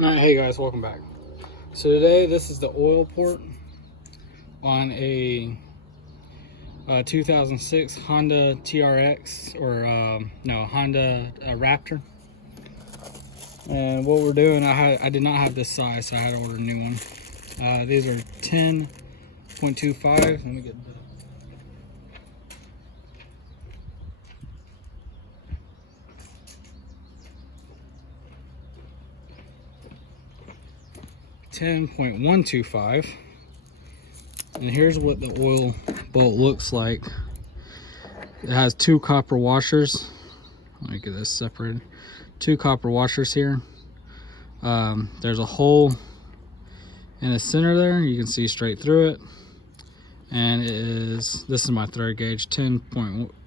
Alright, hey guys, welcome back. So today, this is the oil port on a 2006 Honda TRX, or Honda Raptor. And what we're doing, I did not have this size, so I had to order a new one. These are 10.25. Let me get the 10.125, and here's what the oil bolt looks like. It has two copper washers. Let me get this separated. Two copper washers here. There's a hole in the center there. You can see straight through it, and this is my thread gauge, 10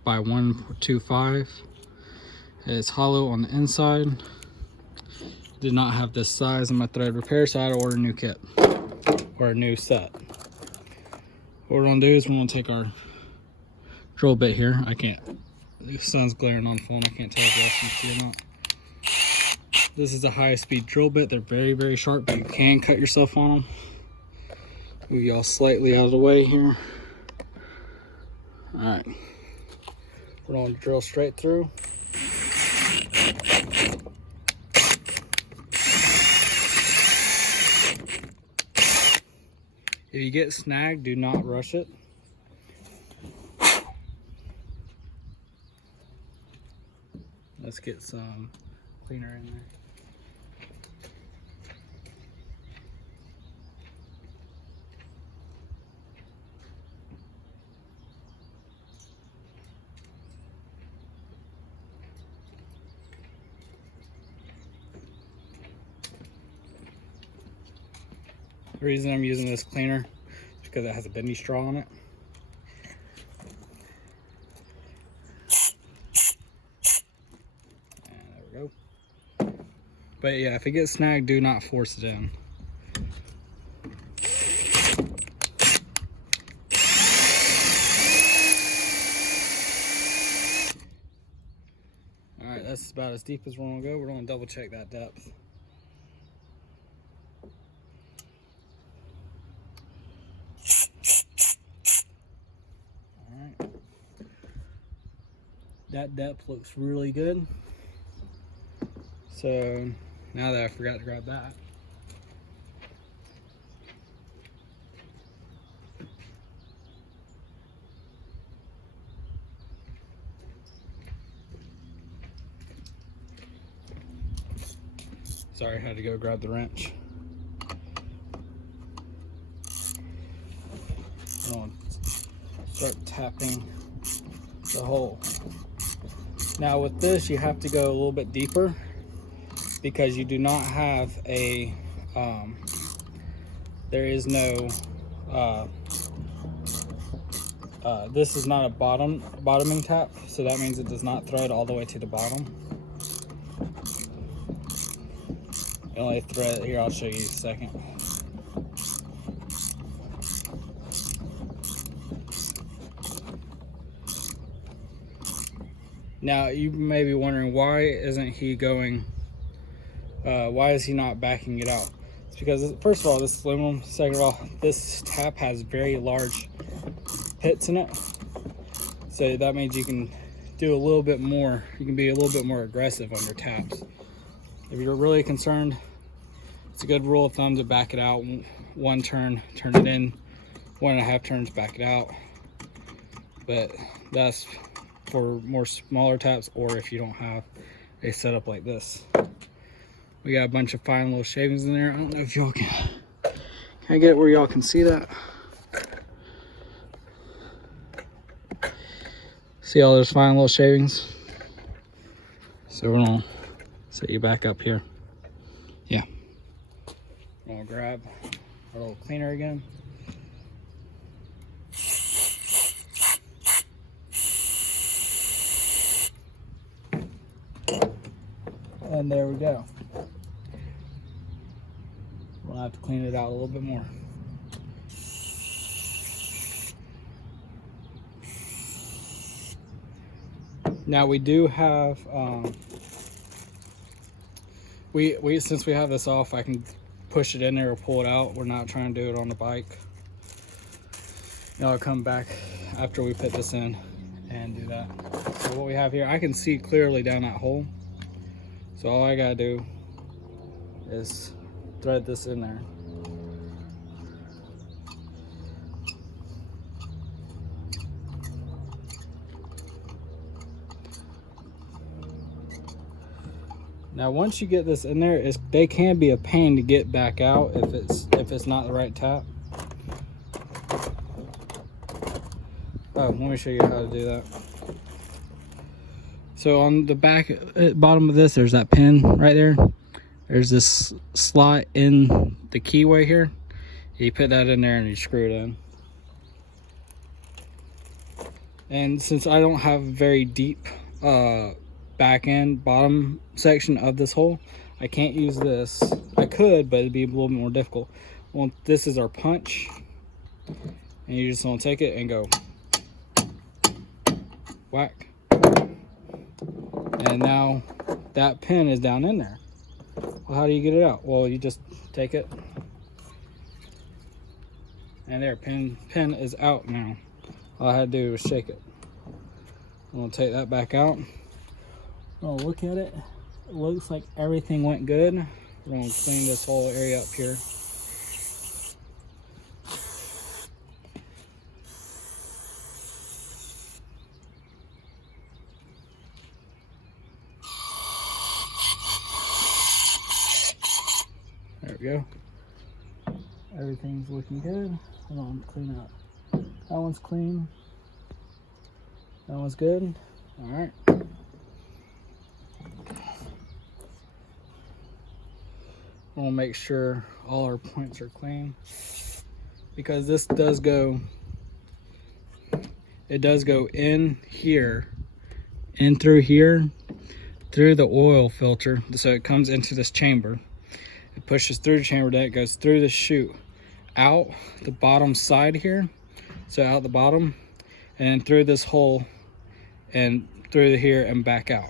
by 125. It's hollow on the inside. Did not have this size in my thread repair, so I had to order a new kit or a new set. What we're gonna do is we're gonna take our drill bit here. The sun's glaring on the phone. I can't tell if you guys can see or not. This is a high-speed drill bit. They're very, very sharp, but you can cut yourself on them. Move y'all slightly out of the way here. All right, we're gonna drill straight through. If you get snagged, do not rush it. Let's get some cleaner in there. The reason I'm using this cleaner is because it has a bendy straw on it. And there we go. But yeah, if it gets snagged, do not force it in. All right, that's about as deep as we're gonna go. We're gonna double check that depth. That depth looks really good. So now that I forgot to grab that, sorry, I had to go grab the wrench. I'm gonna start tapping the hole. Now with this, you have to go a little bit deeper because you do not have a, there is no, this is not a bottoming tap, so that means it does not thread all the way to the bottom. The only thread, here I'll show you in a second. Now you may be wondering, why isn't he going, why is he not backing it out? It's because, first of all, this is aluminum. Second of all, this tap has very large pits in it. So that means you can do a little bit more, you can be a little bit more aggressive on your taps. If you're really concerned, it's a good rule of thumb to back it out. One turn, turn it in. 1.5 turns, back it out. But that's for more smaller taps, or if you don't have a setup like this. We got a bunch of fine little shavings in there. I don't know if y'all can I get where y'all can see that? See all those fine little shavings? So we're gonna set you back up here. Yeah. I'm gonna grab our little cleaner again. And there we go. We'll have to clean it out a little bit more. Now we do have since we have this off, I can push it in there or pull it out. We're not trying to do it on the bike. Now I'll come back after we put this in and do that. So what we have here, I can see clearly down that hole. So all I gotta do is thread this in there. Now once you get this in there, they can be a pain to get back out if it's not the right tap. Oh, let me show you how to do that. So on the bottom of this, there's that pin right there. There's this slot in the keyway here. You put that in there and you screw it in. And since I don't have very deep back end bottom section of this hole, I can't use this. I could, but it'd be a little bit more difficult. Well, this is our punch, and you just want to take it and go whack, and now that pin is down in there. Well, how do you get it out? Well, you just take it, and there, pin is out now. All I had to do was shake it. I'm gonna take that back out. Oh, look at it. It looks like everything went good. We're gonna clean this whole area up here. There we go. Everything's looking good. Hold on, clean up. That one's clean. That one's good. All right. We'll make sure all our points are clean, because this does go, it does go in here, in through here, through the oil filter. So it comes into this chamber. It pushes through the chamber, then it goes through the chute, out the bottom side here, so out the bottom, and then through this hole, and through here and back out.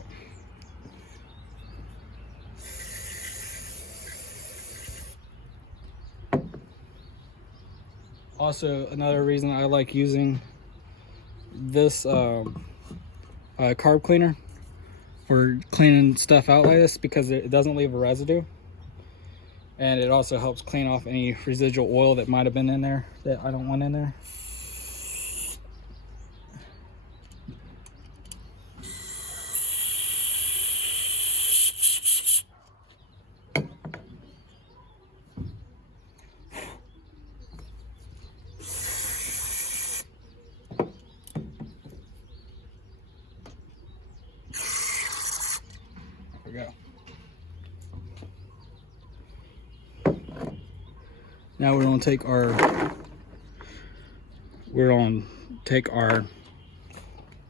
Also, another reason I like using this carb cleaner for cleaning stuff out like this, because it doesn't leave a residue, and it also helps clean off any residual oil that might have been in there that I don't want in there. There we go. Now we're going to take our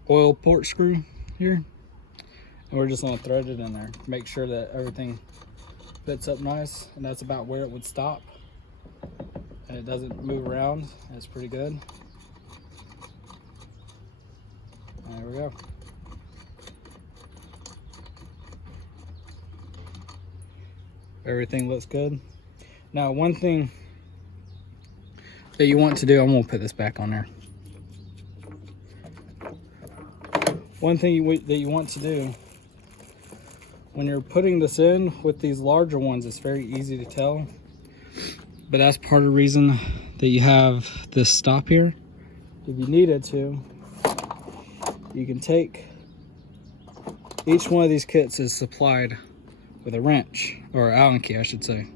oil port screw here, and we're just going to thread it in there. Make sure that everything fits up nice, and that's about where it would stop, and it doesn't move around. That's pretty good. There we go. Everything looks good. Now, one thing that you want to do, I'm gonna put this back on there. One thing that you want to do when you're putting this in with these larger ones, it's very easy to tell, but that's part of the reason that you have this stop here. If you needed to, you can take, each one of these kits is supplied with a wrench, or Allen key I should say,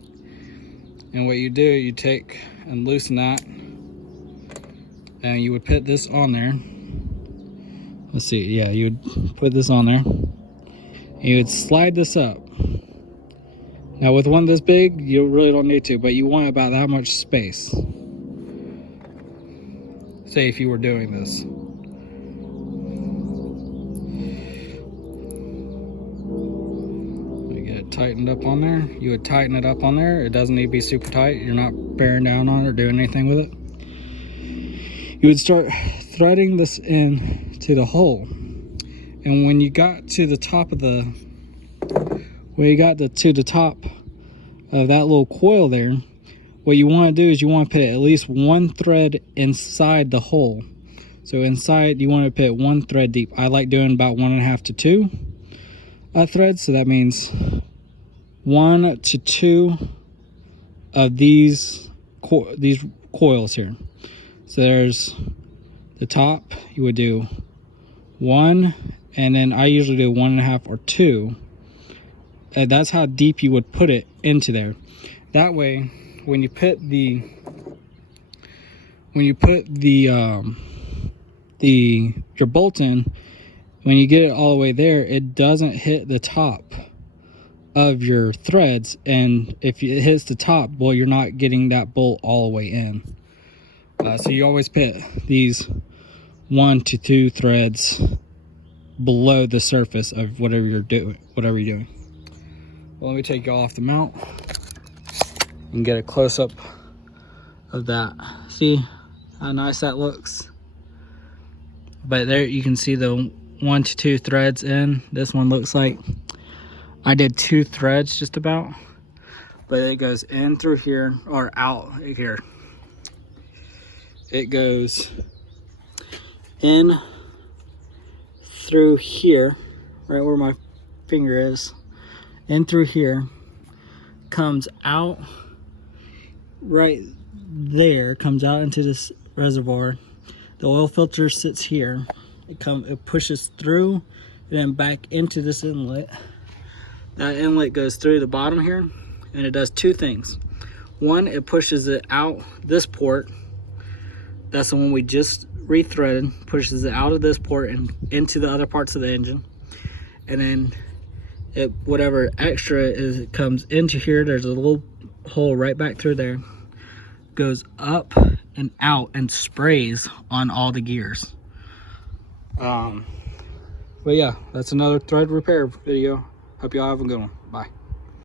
and what you do, you take and loosen that, and you would put this on there. Let's see, yeah, you would put this on there, and you would slide this up. Now with one this big, you really don't need to, but you want about that much space. Say if you were doing this. Tightened up on there, you would tighten it up on there. It doesn't need to be super tight. You're not bearing down on it or doing anything with it. You would start threading this in to the hole, and when you got to the top of the where you got to the top of that little coil there, what you want to do is you want to put at least one thread inside the hole. So inside, you want to put one thread deep. I like doing about 1.5 to 2 threads. So that means 1 to 2 of these coils here. So there's the top, you would do 1, and then I usually do 1.5 or 2. That's how deep you would put it into there. That way, when you put your bolt in, when you get it all the way there, it doesn't hit the top of your threads, and if it hits the top, well, you're not getting that bolt all the way in. So you always put these 1 to 2 threads below the surface of whatever you're doing. Well, let me take you off the mount and get a close-up of that. See how nice that looks? But there you can see the 1 to 2 threads in. This one looks like I did 2 threads just about, but it goes in through here or out here. It goes in through here, right where my finger is, in through here, comes out right there, comes out into this reservoir. The oil filter sits here. It pushes through and then back into this inlet. That inlet goes through the bottom here, and it does 2 things. One, it pushes it out this port. That's the one we just rethreaded. Pushes it out of this port and into the other parts of the engine. And then whatever extra is, it comes into here. There's a little hole right back through there. Goes up and out and sprays on all the gears. But yeah, that's another thread repair video. Hope y'all have a good one.